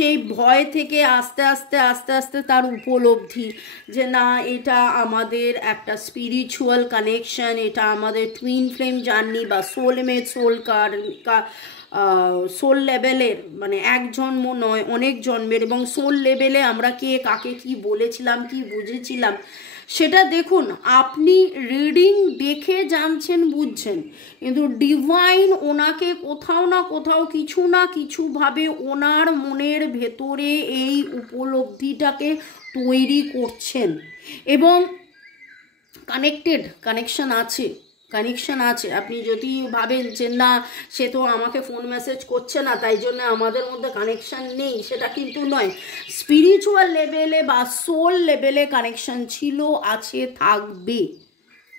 সেই ভয় থেকে আস্তে আস্তে আস্তে আস্তে তার উপলব্ধি যে না, এটা আমাদের একটা স্পিরিচুয়াল কানেকশন, এটা আমাদের টুইন ফ্লেম জার্নি বা সোলমেট সোল লেভেলের, মানে এক জন্ম নয় অনেক জন্মের, এবং সোল লেভেলে আমরা কে কাকে কি বলেছিলাম, কি বুঝেছিলাম সেটা দেখুন। আপনি রিডিং দেখে জানছেন, বুঝছেন, কিন্তু ডিভাইন ওনাকে কোথাও না কোথাও কিছু না কিছুভাবে ওনার মনের ভেতরে এই উপলব্ধিটাকে তৈরি করছেন, এবং কানেকশন আছে। আপনি যদি ভাবেন যে না, সে তো আমাকে ফোন মেসেজ করছে না তাই জন্য আমাদের মধ্যে কানেকশন নেই, সেটা কিন্তু নয়। স্পিরিচুয়াল লেভেলে বা সোল লেভেলে কানেকশন ছিল, আছে, থাকবে।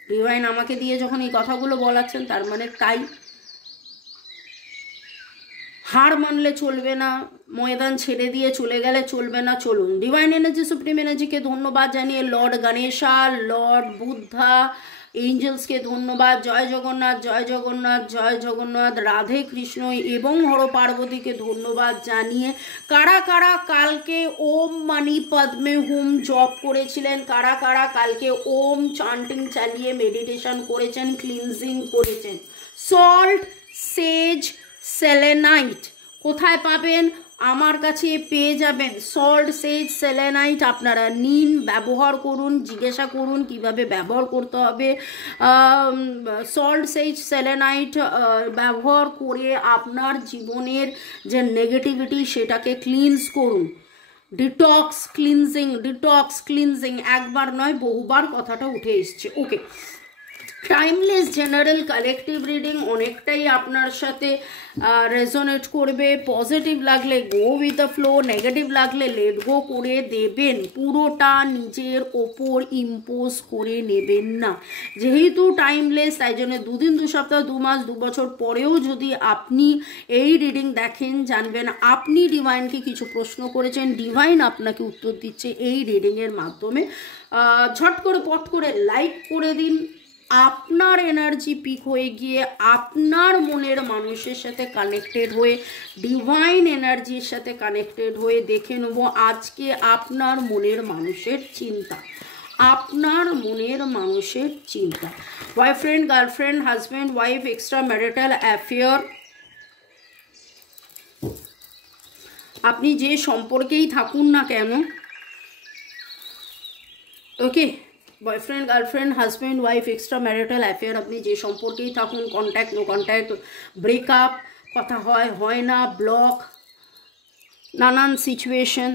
ডিভাইন আমাকে দিয়ে যখন এই কথাগুলো বলাচ্ছেন তার মানে তাই। হার মানলে চলবে না, ময়দান ছেড়ে দিয়ে চলে গেলে চলবে না। চলুন ডিভাইন এনার্জি, সুপ্রিম এনার্জিকে ধন্যবাদ জানিয়ে, লর্ড গণেশা, লর্ড বুদ্ধা, এঞ্জেলসকে ধন্যবাদ। জয় জগন্নাথ, জয় জগন্নাথ, জয় জগন্নাথ, রাধে কৃষ্ণ এবং হর পার্বতীকে ধন্যবাদ জানিয়ে, কারা কারা কালকে ওম মানি পদ্মে হুম জপ করেছিলেন, কারা কারা কালকে ওম চান্টিং চালিয়ে মেডিটেশন করেছেন, ক্লিনজিং করেছেন। সল্ট, সেজ, সেলেনাইট কোথায় পাবেন? আমার কাছে পেয়ে যাবেন। সল্ট, সেজ, সেলেনাইট আপনারা নিন, ব্যবহার করুন, জিজ্ঞাসা করুন কিভাবে ব্যবহার করতে হবে। সল্ট, সেজ, সেলেনাইট ব্যবহার করে আপনার জীবনের যে নেগেটিভিটি সেটাকে ক্লিনস করুন। ডিটক্স ক্লিনজিং একবার নয় বহুবার কথাটা উঠে এসছে। ওকে, টাইমলেস জেনারেল কালেকটিভ রিডিং অনেকটাই আপনার সাথে রেজোনেট করবে। পজিটিভ লাগলে go with the flow, negative লাগলে লেট গো করে দেবেন। পুরোটা নিজের ওপর ইম্পোজ করে নেবেন না। যেহেতু টাইমলেস, তাই জন্য 2 দিন 2 সপ্তাহ 2 মাস 2 বছর পরেও যদি আপনি এই রিডিং দেখেন, জানবেন আপনি ডিভাইনকে কিছু প্রশ্ন করেছেন, ডিভাইন আপনাকে উত্তর দিচ্ছে এই রিডিংয়ের মাধ্যমে। ঝট করে পট করে লাইক করে দিন। আপনার এনার্জি পিক হয়ে গিয়ে আপনার মনের মানুষের সাথে কানেক্টেড হয়ে, ডিভাইন এনার্জির সাথে কানেক্টেড হয়ে দেখে নেব আজকে আপনার মনের মানুষের চিন্তা। Boyfriend, girlfriend, husband, wife, extra marital affair, আপনি যে সম্পর্কেই থাকুন না কেন, okay, boyfriend, girlfriend, husband, wife, extra marital affair, আপনি যে সম্পর্কেই থাকুন, কন্ট্যাক্ট, নো কন্ট্যাক্ট, ব্রেকআপ, কথা হয় না, ব্লক, নানান সিচুয়েশন,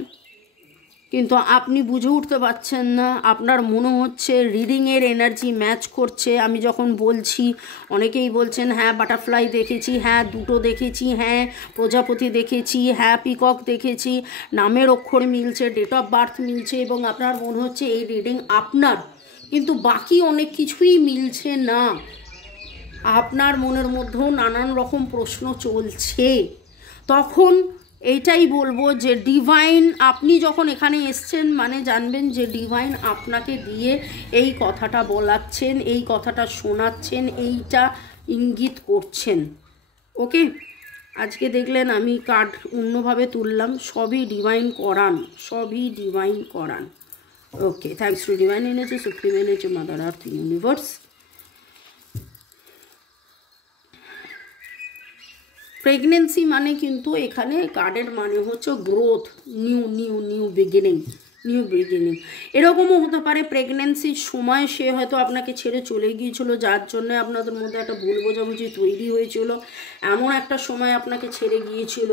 কিন্তু আপনি বুঝে উঠতে পারছেন না। আপনার মনে হচ্ছে রিডিংয়ের এনার্জি ম্যাচ করছে। আমি যখন বলছি অনেকেই বলছেন হ্যাঁ বাটারফ্লাই দেখেছি, হ্যাঁ 2টো দেখেছি, হ্যাঁ প্রজাপতি দেখেছি, হ্যাঁ পিকক দেখেছি, নামের অক্ষর মিলছে, ডেট অফ বার্থ মিলছে, এবং আপনার মনে হচ্ছে এই রিডিং আপনার, কিন্তু বাকি অনেক কিছুই মিলছে না। আপনার মনের মধ্যেও নানান রকম প্রশ্ন চলছে। তখন এইটাই বলবো যে ডিভাইন, আপনি যখন এখানে এসছেন মানে জানবেন যে ডিভাইন আপনাকে দিয়ে এই কথাটা বলাচ্ছেন, এই কথাটা শোনাচ্ছেন, এইটা ইঙ্গিত করছেন। ওকে, আজকে দেখলেন আমি কার্ড অন্যভাবে তুললাম, সবই ডিভাইন করান। Okay, thanks to divine energy, supreme energy, mother earth, universe. Pregnancy মানে কিন্তু এখানে কার্ডের মানে হচ্ছে গ্রোথ, নিউ বিগিনিং। এরকমও হতে পারে প্রেগনেন্সির সময় সে হয়তো আপনাকে ছেড়ে চলে গিয়েছিল, যার জন্য আপনাদের মধ্যে একটা ভুল বোঝাবুঝি তৈরি হয়েছিল, এমন একটা সময় আপনাকে ছেড়ে গিয়েছিল,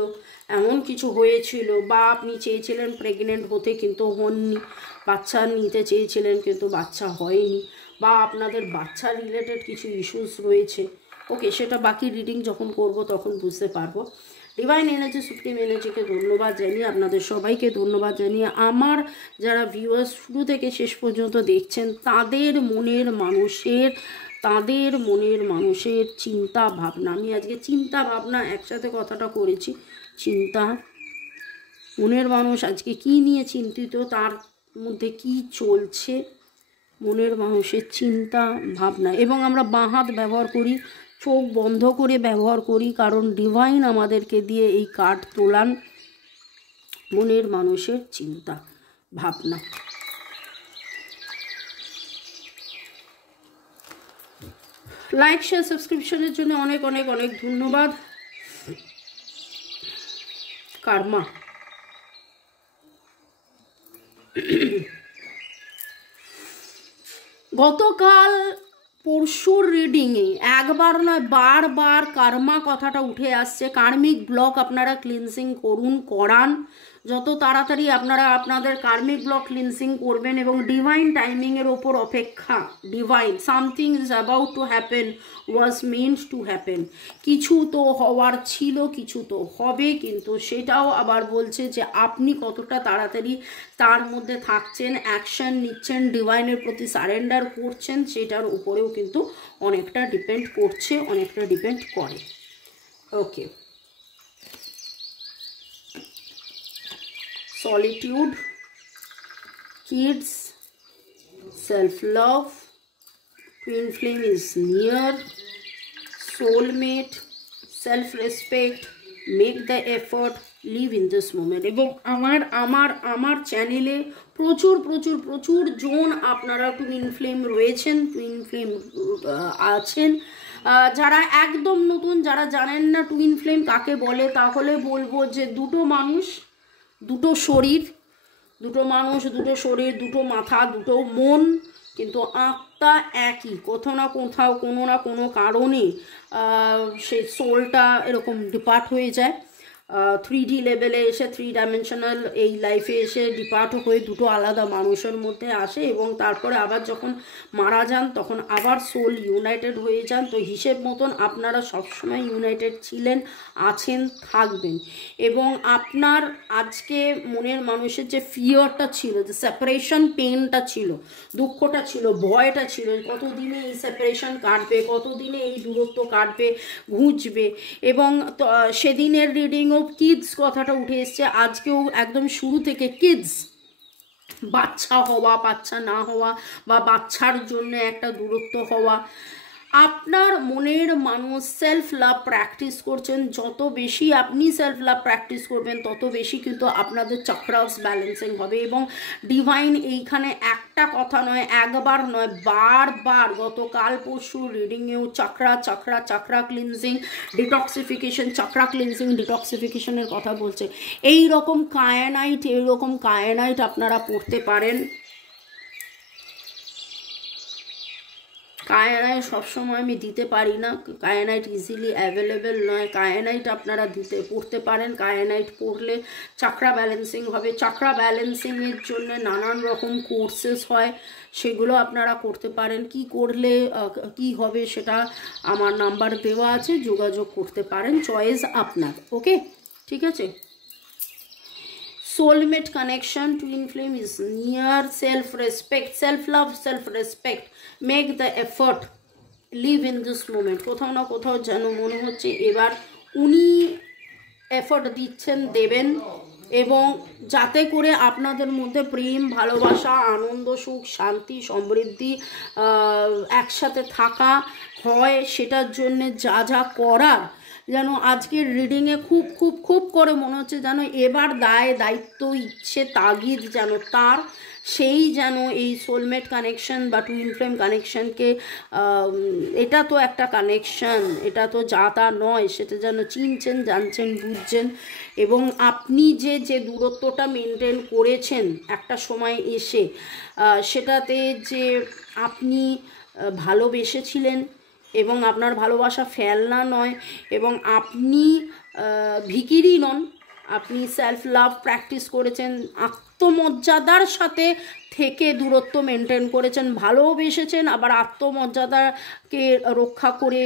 এমন কিছু হয়েছিল, বা আপনি চেয়েছিলেন প্রেগনেন্ট হতে কিন্তু হননি, বাচ্চা নিতে চেয়েছিলেন কিন্তু বাচ্চা হয়নি, বা আপনাদের বাচ্চা রিলেটেড কিছু ইস্যুস রয়েছে। ওকে, সেটা বাকি রিডিং যখন করব তখন বুঝতে পারবো। ডিভাইন এনার্জি, সুপ্রিম এনার্জিকে ধন্যবাদ জানিয়ে, আপনাদের সবাইকে ধন্যবাদ জানিয়ে, আমার যারা ভিউয়ার্স শুরু থেকে শেষ পর্যন্ত দেখছেন তাদের মনের মানুষের চিন্তা ভাবনা, আমি আজকে চিন্তা ভাবনা একসাথে কথাটা করেছি। চিন্তা, মনের মানুষ আজকে কি নিয়ে চিন্তিত, তার মধ্যে কি চলছে, মনের মানুষের চিন্তা ভাবনা। এবং আমরা বাঁ হাত ব্যবহার করি, চোখ বন্ধ করে ব্যবহার করি, কারণ ডিভাইন আমাদেরকে দিয়ে এই কার্ড তোলান। মনের মানুষের চিন্তা ভাবনা। লাইক শেয়ার সাবস্ক্রিপশনের জন্য অনেক অনেক অনেক ধন্যবাদ। কার্মা গতকাল পরশুর রিডিংয়ে একবার নয় বারবার কার্মা কথাটা উঠে আসছে। কার্মিক ব্লক আপনারা ক্লিনজিং করুন, করান যত তাড়াতাড়ি আপনারা আপনাদের কার্মিক ব্লক ক্লিনজিং করবেন এবং ডিভাইন টাইমিংয়ের ওপর অপেক্ষা। Divine something is about to happen, was meant to happen. কিছু তো হওয়ার ছিল, কিছু তো হবে, কিন্তু সেটাও আবার বলছে যে আপনি কতটা তাড়াতাড়ি তার মধ্যে থাকছেন, অ্যাকশন নিচ্ছেন, ডিভাইনের প্রতি সারেন্ডার করছেন, সেটার উপরেও কিন্তু অনেকটা ডিপেন্ড করছে, অনেকটা ডিপেন্ড করে। ওকে, solitude, kids, self-love, twin flame is near, soulmate, self-respect, make the effort, live in this moment। এবং আমার চ্যানেলে প্রচুর জন আপনারা টুইন ফ্লেম রয়েছেন, টুইন ফ্লেম আছেন। যারা একদম নতুন, যারা জানেন না টুইন ফ্লেম কাকে বলে, তাহলে বলবো যে দুটো মানুষ, দুটো শরীর, দুটো মাথা, দুটো মন, কিন্তু আত্মা একই। কোথাও না কোথাও কোনো না কোনো কারণে সেই সোলটা এরকম ডিপার্ট হয়ে যায়। 3D লেভেলে এসে, 3 ডাইমেনশনাল এই লাইফে এসে ডিপার্ট হয়ে দুটো আলাদা মানুষের মধ্যে আসে এবং তারপরে আবার যখন মারা যান তখন আবার সোল ইউনাইটেড হয়ে যান। তো হিসেব মতন আপনারা সবসময় ইউনাইটেড ছিলেন, আছেন, থাকবেন। এবং আপনার আজকে মনের মানুষের যে ফিয়ারটা ছিল, যে সেপারেশন পেনটা ছিল, দুঃখটা ছিল, ভয়টা ছিল, কতদিনে এই সেপারেশন কাটবে, কতদিনে এই দূরত্ব কাটবে, ঘুচবে। এবং সেদিনের রিডিংও কিডস কথাটা উঠে এসছে, আজকেও একদম শুরু থেকে কিডস, বাচ্চা হওয়া, বাচ্চা না হওয়া, বা বাচ্চার জন্য একটা দূরত্ব হওয়া। আপনার মনের মানুষ সেলফ লাভ প্র্যাকটিস করছেন। যত বেশি আপনি সেলফ লাভ প্র্যাকটিস করবেন তত বেশি কিন্তু আপনাদের চক্রাস ব্যালেন্সিং হবে। এবং ডিভাইন এইখানে একটা কথা নয়, একবার নয়, বারবার গতকাল পরশু রিডিংয়েও chakra cleansing, detoxification, chakra cleansing, ডিটক্সিফিকেশনের কথা বলছে। এই রকম কায়ানাইট আপনারা পড়তে পারেন। কায়ানাইট সবসময় আমি দিতে পারি না, কায়ানাইট ইজিলি অ্যাভেলেবেল নয়। কায়ানাইট আপনারা পড়তে পারেন। কায়ানাইট পড়লে চাকরা ব্যালেন্সিং হবে। চাকরা ব্যালেন্সিংয়ের জন্য নানান রকম কোর্সেস হয়, সেগুলো আপনারা করতে পারেন। কি করলে কি হবে সেটা আমার নাম্বার দেওয়া আছে, যোগাযোগ করতে পারেন, চয়েস আপনার। ওকে, ঠিক আছে। soulmate connection, twin flame is near, self-respect, self-love, self-respect, make the effort, live in this moment। কোথাও না কোথাও যেন মনে হচ্ছে এবার উনি এফর্ট দিচ্ছেন, দেবেন, এবং যাতে করে আপনাদের মধ্যে প্রেম, ভালোবাসা, আনন্দ, সুখ, শান্তি, সমৃদ্ধি একসাথে থাকা হয়, সেটার জন্যে যা যা করার যেন আজকের রিডিংয়ে খুব করে মনে হচ্ছে যেন এবার দায়িত্ব, ইচ্ছে, তাগিদ যেন তার, সেই যেন এই সোলমেট কানেকশন বা টুইন ফ্লেম কানেকশনকে, এটা তো একটা কানেকশন, এটা তো যা তা নয়, সেটা যেন চিনছেন, জানছেন, বুঝছেন। এবং আপনি যে দূরত্বটা মেনটেন করেছেন একটা সময় এসে, সেটাতে যে আপনি ভালোবেসেছিলেন এবং আপনার ভালোবাসা ফেলনা নয়, এবং আপনি ভিখিরি নন, আপনি সেলফ লাভ প্র্যাকটিস করেছেন, আত্মমর্যাদার সাথে থেকে দূরত্ব মেনটেন করেছেন, ভালোবেসেছেন, আবার আত্মমর্যাদাকে রক্ষা করে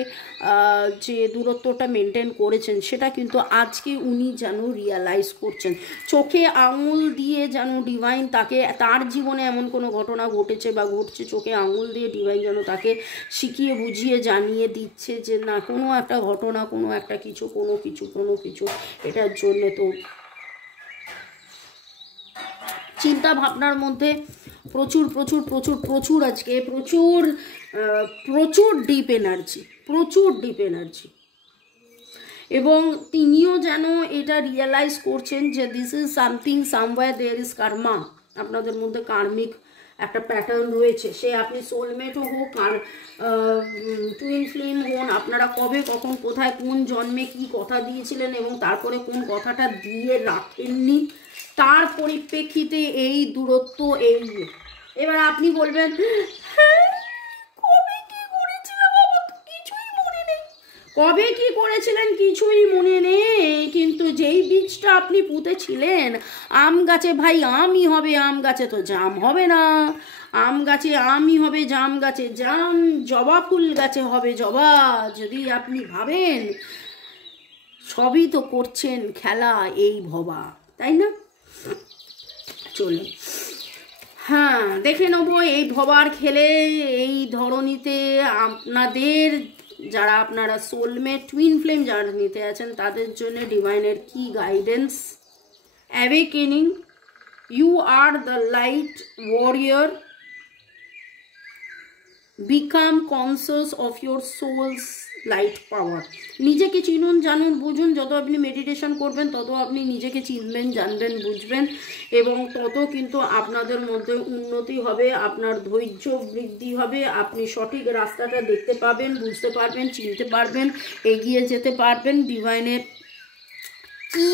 যে দূরত্বটা মেনটেন করেছেন, সেটা কিন্তু আজকে উনি যেন রিয়ালাইজ করছেন। চোখে আঙুল দিয়ে যেন ডিভাইন তাকে, তার জীবনে এমন কোনো ঘটনা ঘটেছে বা ঘটছে, চোখে আঙুল দিয়ে ডিভাইন যেন তাকে শিখিয়ে বুঝিয়ে জানিয়ে দিচ্ছে যে না, কোনো একটা ঘটনা, কোনো একটা কিছু, কোনো কিছু এটার জন্য তো চিন্তা ভাবনার মধ্যে প্রচুর আজকে প্রচুর ডিপ এনার্জি, এবং তিনিও যেন এটা রিয়েলাইজ করছেন যে this is something somewhere there is karma, আপনাদের মধ্যে কার্মিক একটা প্যাটার্ন রয়েছে। সে আপনি সোলমেটও হোক আর টুইন ফ্লেম হন, আপনারা কবে কখন কোথায় কোন জন্মে কি কথা দিয়েছিলেন এবং তারপরে কোন কথাটা দিয়ে রাখেননি, তার পরিপ্রেক্ষিতে এই দূরত্ব। এই এবার আপনি বলবেন কবে কি করেছিলেন কিছুই মনে নেই, কিন্তু যেই বীজটা আপনি পুঁতেছিলেন আম গাছে ভাই আমই হবে, আম গাছে তো জাম হবে না, আম গাছে আমই হবে, জাম গাছে জাম, জবা ফুল গাছে হবে জবা। যদি আপনি ভাবেন সবই তো করছেন খেলা এই ভবা, তাই না? চলুন হ্যাঁ দেখে নেবো এই ভবার খেলে এই ধরনীতে আপনাদের যারা আপনারা সোলমেট টুইন ফ্লেম যারা নিতে আছেন তাদের জন্য ডিভাইনের কি guidance. Awakening, you are the light warrior, become conscious of your soul's light power. নিজেকে চিনুন, জানুন, বুঝুন। যত আপনি মেডিটেশন করবেন তত আপনি নিজেকে চিনবেন, জানবেন, বুঝবেন এবং তত কিন্তু আপনাদের মধ্যে উন্নতি হবে, আপনার ধৈর্য বৃদ্ধি হবে, আপনি সঠিক রাস্তাটা দেখতে পাবেন, বুঝতে পারবেন, চিনতে পারবেন, এগিয়ে যেতে পারবেন। ডিভাইনের কি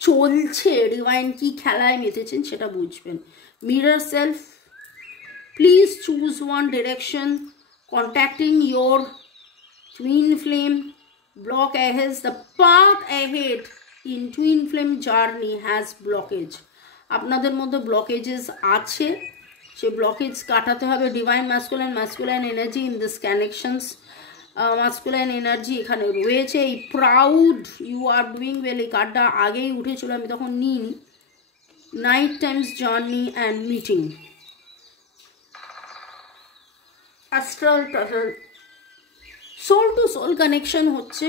চলছে, ডিভাইন কি খেলায় মেতেছেন সেটা বুঝবেন। Mirror self, please choose one direction. Contacting your twin flame, block ahead. The path ahead in twin flame journey has blockage. আপনাদের মধ্যে ব্লকেজেস আছে, সেই ব্লকেজ কাটাতে হবে। Divine masculine energy in this connections, masculine energy এখানে রয়েছে। এই proud, you are doing well, এই কার্ডটা আগেই উঠেছিল, আমি তখন নিইনি। Night times journey and meeting, astral travel, soul to soul connection হচ্ছে,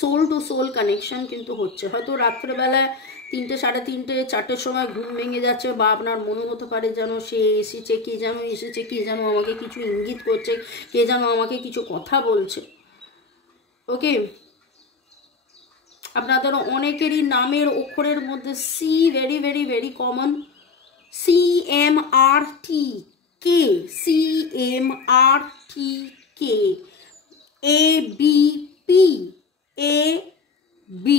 সোল টু সোল কানেকশন কিন্তু হচ্ছে। হয়তো রাত্রেবেলায় 3টে, 3:30, 4টের সময় ঘুম ভেঙে যাচ্ছে বা আপনার মনে হতে পারে যেন সে এসেছে, কে যেন এসেছে, কে যেন আমাকে কিছু ইঙ্গিত করছে, কে যেন আমাকে কিছু কথা বলছে। ওকে, আপনাদের অনেকেরই নামের অক্ষরের মধ্যে C very very very common, CMRT K, CMRT K, ABP, ABP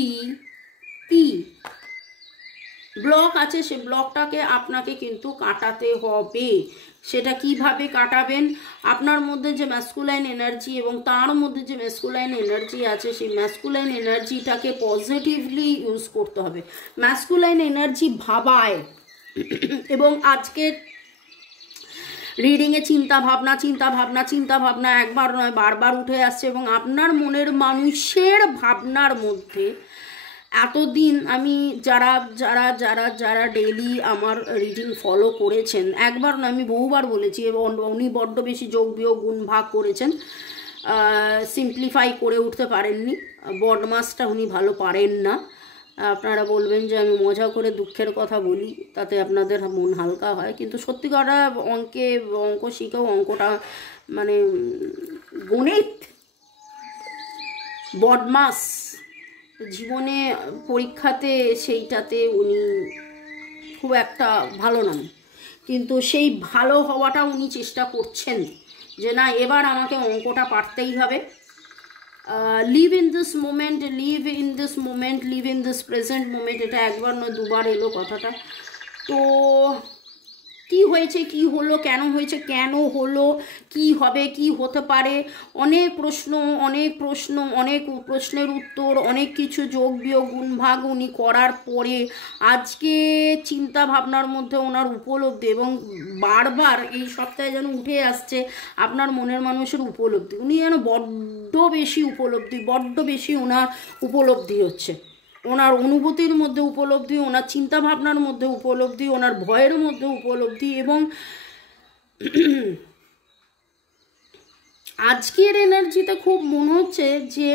block আছে, সে ব্লকটাকে আপনাকে কিন্তু কাটাতে হবে। সেটা কিভাবে কাটাবেন? আপনার মধ্যে যে ম্যাসকুলাইন এনার্জি এবং তার মধ্যে যে ম্যাসকুলাইন এনার্জি আছে, সেই ম্যাসকুলাইন এনার্জিটাকে পজিটিভলি ইউজ করতে হবে। ম্যাসকুলাইন এনার্জি ভাবায় এবং আজকের রিডিংয়ে চিন্তা ভাবনা একবার নয় বারবার উঠে আসছে এবং আপনার মনের মানুষের ভাবনার মধ্যে এতদিন আমি যারা যারা যারা যারা ডেইলি আমার রিডিং ফলো করেছেন, একবার না আমি বহুবার বলেছি, এবং উনি বড্ড বেশি যোগ বিয়োগ গুণ ভাগ করেছেন, সিম্পলিফাই করে উঠতে পারেননি। বডমাসটা উনি ভালো পারেন না। আপনারা বলবেন যে আমি মজা করে দুঃখের কথা বলি, তাতে আপনাদের মন হালকা হয়, কিন্তু সত্যি কথা অঙ্ক শিখেও অঙ্কটা মানে গণিত বদমাস জীবনে পরীক্ষাতে সেইটাতে উনি খুব একটা ভালো নন, কিন্তু সেই ভালো হওয়াটা উনি চেষ্টা করছেন যে না এবার আমাকে অঙ্কটা পারতেই হবে। Live in this moment, live in this present moment, এটা একবার নয় দুবার এলো কথাটা। তো কি হয়েছে, কি হলো, কেন হয়েছে, কেন হলো, কি হবে, কি হতে পারে, অনেক প্রশ্নের উত্তর, অনেক কিছু যোগ বিয়োগ গুণ ভাগ উনি করার পরে আজকে চিন্তা ভাবনার মধ্যে ওনার উপলব্ধি, এবং বারবার এই সপ্তাহে যেন উঠে আসছে আপনার মনের মানুষের উপলব্ধি। উনি যেন বড্ড বেশি ওনার উপলব্ধি হচ্ছে, ওনার অনুভূতির মধ্যে উপলব্ধি, ওনার চিন্তা ভাবনার মধ্যে উপলব্ধি, ওনার ভয়ের মধ্যে উপলব্ধি। এবং আজকের এনার্জিতে খুব মনে হচ্ছে যে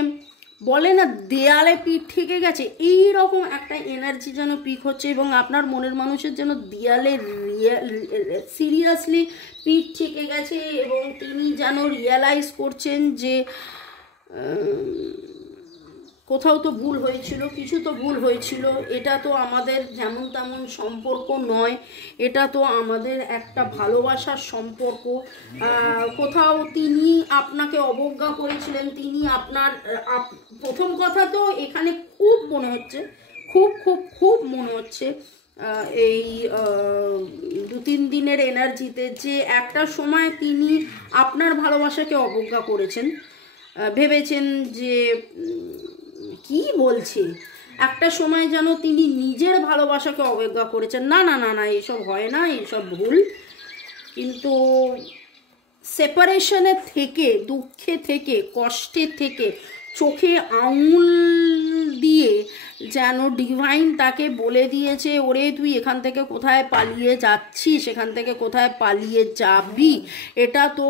বলে না দেয়ালে পিঠ ঠেকে গেছে, এই রকম একটা এনার্জি যেন পিক হচ্ছে এবং আপনার মনের মানুষের যেন দেয়ালে সিরিয়াসলি পিঠ ঠেকে গেছে এবং তিনি যেন রিয়েলাইজ করছেন যে কোথাও তো ভুল হয়েছিল, কিছু তো ভুল হয়েছিল। এটা তো আমাদের যেমন তেমন সম্পর্ক নয়, এটা তো আমাদের একটা ভালোবাসার সম্পর্ক। কোথাও তিনি আপনাকে অবজ্ঞা করেছিলেন, তিনি আপনার প্রথম কথা তো এখানে খুব মনে হচ্ছে, খুব খুব খুব মনে হচ্ছে এই 2-3 দিনের এনার্জিতে যে একটা সময় তিনি আপনার ভালোবাসাকে অবজ্ঞা করেছেন, ভেবেছেন যে কি বলছে, একটা সময় যেন তিনি নিজের ভালোবাসাকে অবজ্ঞা করেছেন। না না না না, এসব হয় না, এসব ভুল। কিন্তু সেপারেশনের থেকে, দুঃখে থেকে, কষ্টের থেকে চোখে আঙুল দিয়ে যেন ডিভাইন তাকে বলে দিয়েছে, ওরে তুই এখান থেকে কোথায় পালিয়ে যাচ্ছিস, এখান থেকে কোথায় পালিয়ে যাবি। এটা তো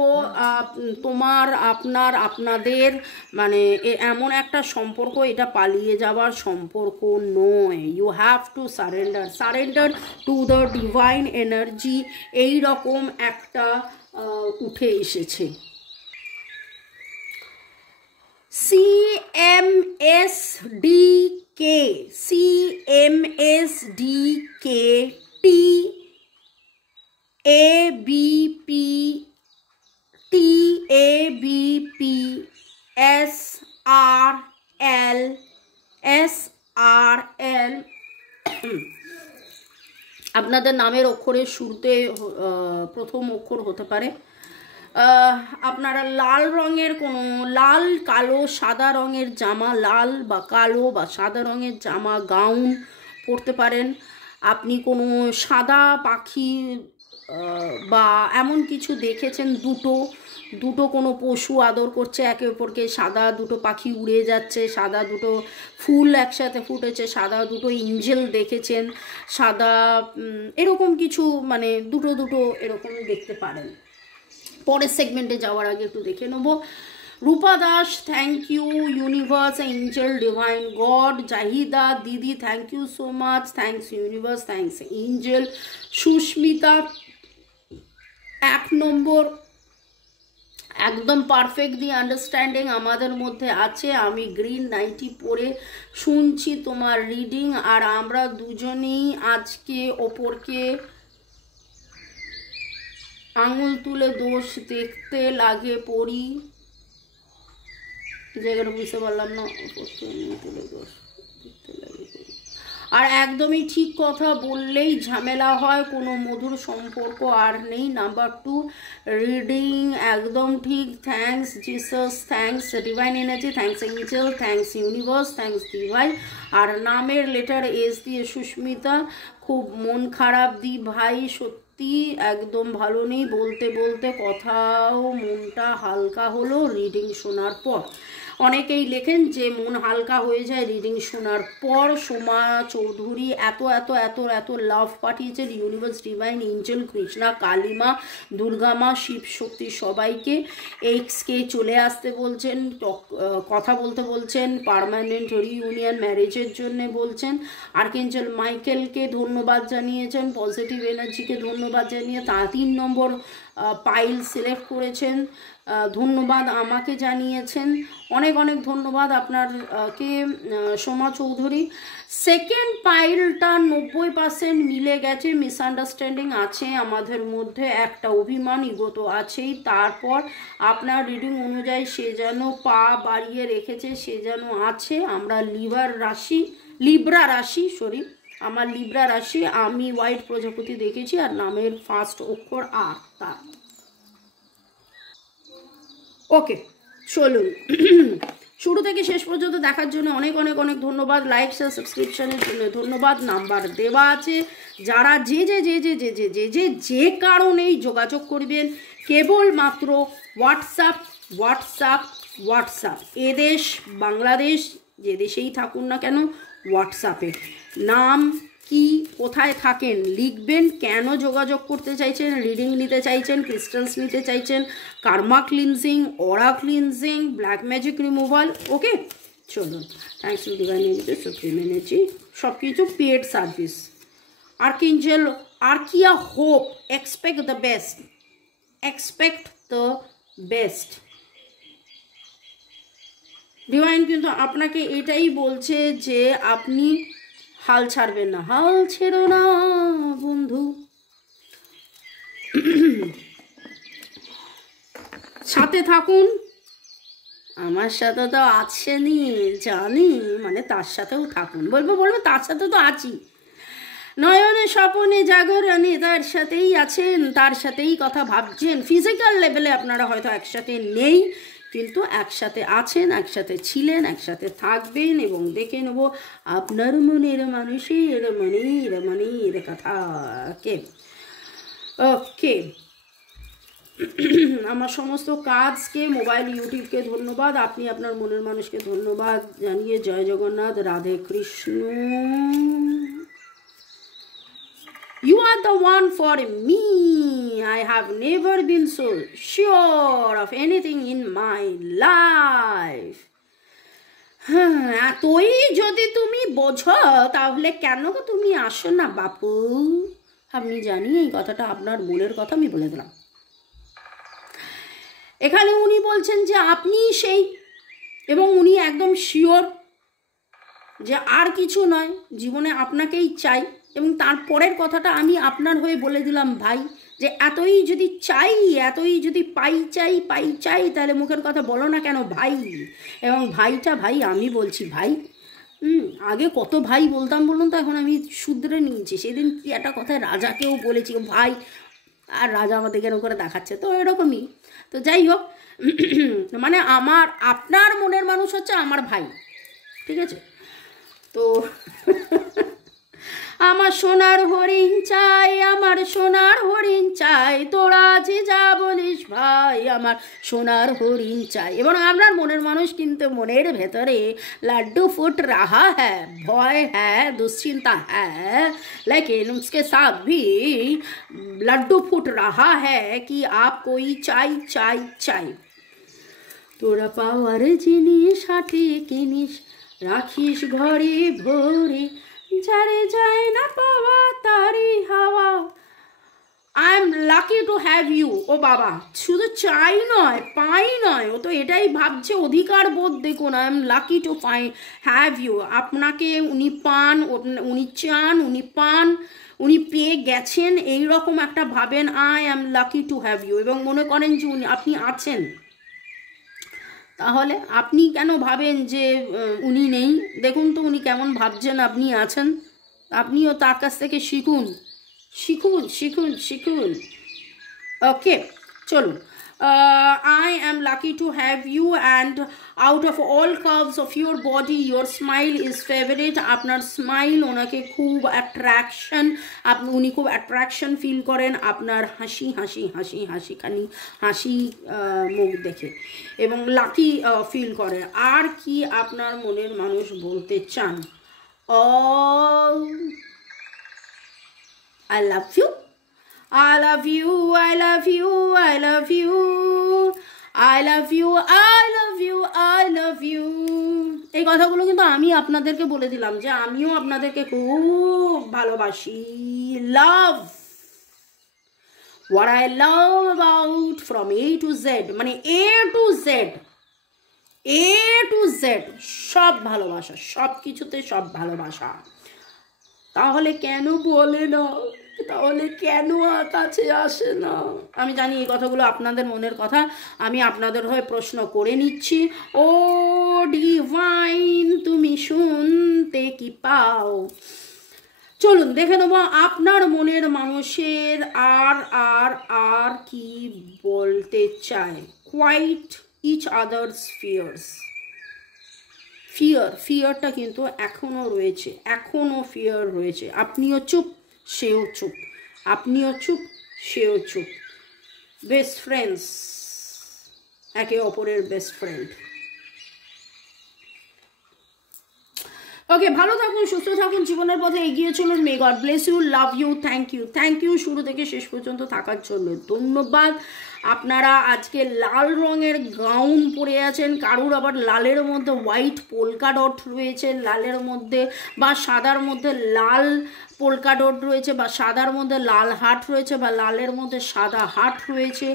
তোমার আপনার আপনাদের মানে এমন একটা সম্পর্ক, এটা পালিয়ে যাওয়ার সম্পর্ক নয়। You have to surrender to the divine energy. এই রকম একটা উঠে এসেছে। CMSDK TABP SRL আপনাদের নামের অক্ষরের শুরুতে প্রথম অক্ষর হতে পারে। আপনারা লাল রঙের কোনো, লাল কালো সাদা রঙের জামা, লাল বা কালো বা সাদা রঙের জামা গাউন পরতে পারেন। আপনি কোনো সাদা পাখি বা এমন কিছু দেখেছেন, দুটো কোনো পশু আদর করছে একে অপরকে, সাদা দুটো পাখি উড়ে যাচ্ছে, সাদা দুটো ফুল একসাথে ফুটেছে, সাদা দুটো এঞ্জেল দেখেছেন, সাদা এরকম কিছু মানে দুটো এরকম দেখতে পারেন। পরের সেগমেন্টে যাওয়ার আগে একটু দেখে নেব। Rupa Das, thank you universe, angel, divine God. Zahida দিদি, thank you so much, thanks universe, thanks angel. Sushmita 1 number, একদম পারফেক্ট দি আন্ডারস্ট্যান্ডিং আমাদের মধ্যে আছে। আমি গ্রিন নাইটি পরে শুনছি তোমার রিডিং, আর আমরা দুজনেই আজকে ওপরকে আঙুল তুলে দোষ দেখতে লাগে পড়ি। জায়গাটা বুঝতে পারলাম না, ওপরকে আঙুল তুলে দোষ দেখতে লাগে পড়ি। আর একদমই ঠিক কথা বললেই ঝামেলা হয়, কোনো মধুর সম্পর্ক আর নেই। নাম্বার 2 রিডিং একদম ঠিক। Thanks Jesus, thanks divine energy, thanks angel, thanks universe, thanks divine. আর নামের লেটার এস দিয়ে সুস্মিতা, খুব মন খারাপ দি ভাই, সত্যি একদম ভালো নেই, বলতে বলতে কথাও মনটা হালকা হলো রিডিং শোনার পর। অনেকেই লেখেন যে মন হালকা হয়ে যায় রিডিং শোনার পর। সোমা চৌধুরী এত এত এত এত লাভ পাঠিয়েছেন ইউনিভার্স, ডিভাইন এঞ্জেল, কৃষ্ণা, কালিমা, দুর্গামা, শিব শক্তি সবাইকে। এক্সকে চলে আসতে বলছেন, কথা বলতে বলছেন, পার্মানেন্ট রিইউনিয়ন ম্যারেজের জন্য বলছেন। আর্কেঞ্জেল মাইকেলকে ধন্যবাদ জানিয়েছেন, পজিটিভ এনার্জিকে ধন্যবাদ জানিয়ে 3 নম্বর পাইল সিলেক্ট করেছেন, ধন্যবাদ আমাকে জানিয়েছেন। অনেক অনেক ধন্যবাদ আপনারকে সোমা চৌধুরী। সেকেন্ড পাইলটা 90% মিলে গেছে, মিসআন্ডারস্ট্যান্ডিং আছে আমাদের মধ্যে, একটা অভিমান ইগো তো আছেই। তারপর আপনার রিডিং অনুযায়ী সে যেন পা বাড়িয়ে রেখেছে, সে যেন আছে। আমরা লিব্রা রাশি আমার লিব্রা রাশি, আমি হোয়াইট প্রজাপতি দেখেছি, আর নামের ফার্স্ট অক্ষর আর তার। ওকে চলুন, শুরু থেকে শেষ পর্যন্ত দেখার জন্য অনেক অনেক অনেক ধন্যবাদ। লাইক শেয়ার সাবস্ক্রিপশনের জন্য ধন্যবাদ। নাম্বার দেওয়া আছে, যারা যে যে যে যে যে যে যে যে যে কারণেই যোগাযোগ করবেন, কেবলমাত্র হোয়াটসঅ্যাপ। এদেশ বাংলাদেশ, যে দেশেই থাকুন না কেন, হোয়াটসঅ্যাপে নাম কি, কোথায় থাকেন লিখবেন, কেন যোগাযোগ করতে চাইছেন, রিডিং নিতে চাইছেন, ক্রিস্টালস নিতে চাইছেন, karma cleansing, aura cleansing, black magic removal. Okay চলুন, thanks to divine energy, supreme energy, সব কিছু পেড সার্ভিস। আর্কেঞ্জেল আর্কিয়া hope, expect the best. Divine কিন্তু আপনাকে এটাই বলছে যে আপনি হাল ছাড়বেন না, হাল ছেড়ো না বন্ধু, সাথে থাকুন। আমার সাথে তো আছেনি জানি, মানে তার সাথেও থাকুন, বলবো তার সাথে তো আছি, নয়নে স্বপনে জাগরণে তার সাথেই আছেন, তার সাথেই কথা ভাবছেন। ফিজিক্যাল লেভেলে আপনারা হয়তো একসাথে নেই, কিন্তু একসাথে আছেন, একসাথে ছিলেন, একসাথে থাকবেন। এবং দেখে নেব আপনার মনের মানুষের মনের কথা। ওকে ওকে, আমার সমস্ত কাজকে, মোবাইল ইউটিউবকে ধন্যবাদ, আপনি আপনার মনের মানুষকে ধন্যবাদ জানিয়ে জয় Jagannath, Radhe Krishna. You are the one for me. I have never been so sure of anything in my life. এতই যদি তুমি বোঝো তাহলে কেন তুমি আসো না বাপু? আপনি জানি এই কথাটা আপনার মনের কথা, আমি বলে দিলাম। এখানে উনি বলছেন যে আপনি সেই, এবং উনি একদম শিওর যে আর কিছু নয়, জীবনে আপনাকেই চাই। এবং তারপরের কথাটা আমি আপনার হয়ে বলে দিলাম ভাই, যে এতই যদি চাই, এতই যদি পাই চাই, তাহলে মুখের কথা বলো না কেন ভাই? এবং ভাইটা ভাই আমি বলছি ভাই, আগে কত ভাই বলতাম বলুন তো, এখন আমি শুধরে নিয়েছি। সেদিন কি একটা কথা রাজাকেও বলেছি ভাই, আর রাজা আমাদের কেন করে দেখাচ্ছে, তো এরকমই। তো যাই হোক, মানে আপনার মনের মানুষ হচ্ছে আমার ভাই, ঠিক আছে? তো আমার সোনার হরিণ চাই, আমার সোনার হরিণ চাই, তোরা যে যা বলিস ভাই, আমার সোনার হরিণ চাই। এবং আপনার মনের মানুষ কিন্তু মনের ভেতরে লাড্ডু ফুট রাহা হ্যাঁ, ভয় হ্যাঁ, দুশ্চিন্তা হ্যাঁ, लेकिन उसके साथ भी लड्डू फूट रहा है कि आप कोई চাই। তোরা পাওয়ার জিনিস হাতে কিনিস, রাখিস ঘরে ভরে, যারে যায় না পাওয়া তারি হাওয়া। I am lucky to have you. ও বাবা, শুধু চাই নয়, পাই নয়, ও তো এটাই ভাবছে, অধিকার বোধ দেখুন। I am lucky to have you. আপনাকে উনি পান, উনি চান, উনি পান, উনি পেয়ে গেছেন, এইরকম একটা ভাবেন I am lucky to have you, এবং মনে করেন যে আপনি আছেন। তাহলে আপনি কেন ভাবেন যে উনি নেই? দেখুন তো উনি কেমন ভাবছেন আপনি আছেন। আপনিও তার কাছ থেকে শিখুন। ওকে, চলুন। I am lucky to have you, and out of all curves of your body, your smile is favorite. আপনার স্মাইল ওনাকে খুব অ্যাট্রাকশন, উনি খুব অ্যাট্রাকশন ফিল করেন আপনার হাসি মুখ দেখে, এবং লাকি ফিল করে। আর কি আপনার মনের মানুষ বলতে চান? I love you. I love you, I love you, I love you, I love you, I love you, I love you. এই কথাগুলো কিন্তু আমি আপনাদেরকে বলে দিলাম যে আমিও আপনাদেরকে খুব ভালোবাসি। লাভ, what I love about from A to Z, মানে A to Z সব ভালোবাসা, সব কিছুতে সব ভালোবাসা। তাহলে কেন বলে না? তাহলে কেন কাছে আসে না? আমি জানি এই কথাগুলো আপনাদের মনের কথা, আমি আপনাদের হয়ে প্রশ্ন করে নিচ্ছি। ও ডিভাইন, তুমি শুনতে কি পাও? চলুন দেখে নেব আপনার মনের মানুষের আর কি বলতে চায়। Quite each others fears. ফিয়ারটা কিন্তু এখনও রয়েছে, ফিয়ার রয়েছে। আপনিও চুপ, সেও চুপ, আপনিও চুপ, সেও চুপ। বেস্ট ফ্রেন্ডস, একে অপরের বেস্ট ফ্রেন্ড। ওকে, ভালো থাকুন, সুস্থ থাকুন, জীবনের পথে এগিয়ে চলুন। May God bless you, love you, thank you শুরু থেকে শেষ পর্যন্ত থাকার জন্য ধন্যবাদ। আপনারা আজকে লাল রঙের গাউন পরে আছেন, কারুর আবার লালের মধ্যে হোয়াইট পোলকা ডট রয়েছে, লালের মধ্যে বা সাদার মধ্যে লাল পোলকা ডট রয়েছে, বা সাদার মধ্যে লাল হার্ট রয়েছে, বা লালের মধ্যে সাদা হার্ট রয়েছে।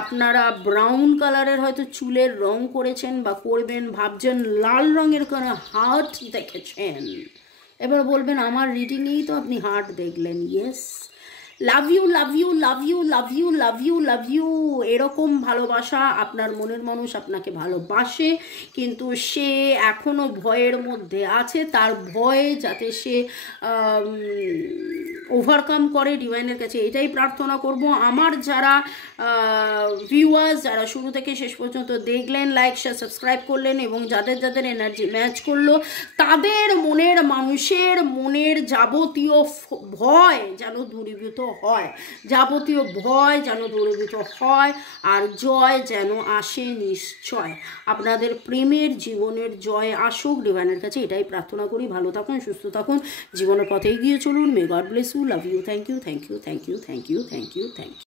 আপনারা ব্রাউন কালারের হয়তো চুলের রং করেছেন বা করবেন, ভাবছেন লাল রঙের কোনো হার্ট দেখেছেন, এবার বলবেন আমার রিডিংয়েই তো আপনি হার্ট দেখলেন। Yes, love you love you love you love you love you love you. এরকম ভালোবাসা, আপনার মনের মানুষ আপনাকে ভালোবাসে, কিন্তু সে এখনো ভয়ের মধ্যে আছে, তার ভয় যাতে সে ওভারকাম করে। ডিভাইনের কাছে এটাই প্রার্থনা করব। আমার যারা ভিউয়ার্স, যারা শুরু থেকে শেষ পর্যন্ত দেখলেন, লাইক শেয়ার সাবস্ক্রাইব করলেন, এবং যাদের যাদের এনার্জি ম্যাচ করলো, তাদের মনের মানুষের মনের যাবতীয় ভয় যেন দূরীভূত হয়, যাবতীয় ভয় যেন দূরীভূত হয়, আর জয় যেন আসে নিশ্চয়। আপনাদের প্রেমের জীবনের জয় আসুক, ডিভাইনের কাছে এটাই প্রার্থনা করি। ভালো থাকুন, সুস্থ থাকুন, জীবনের পথে এগিয়ে চলুন। May God bless you, love you, thank you, thank you, thank you, thank you, thank you, thank you.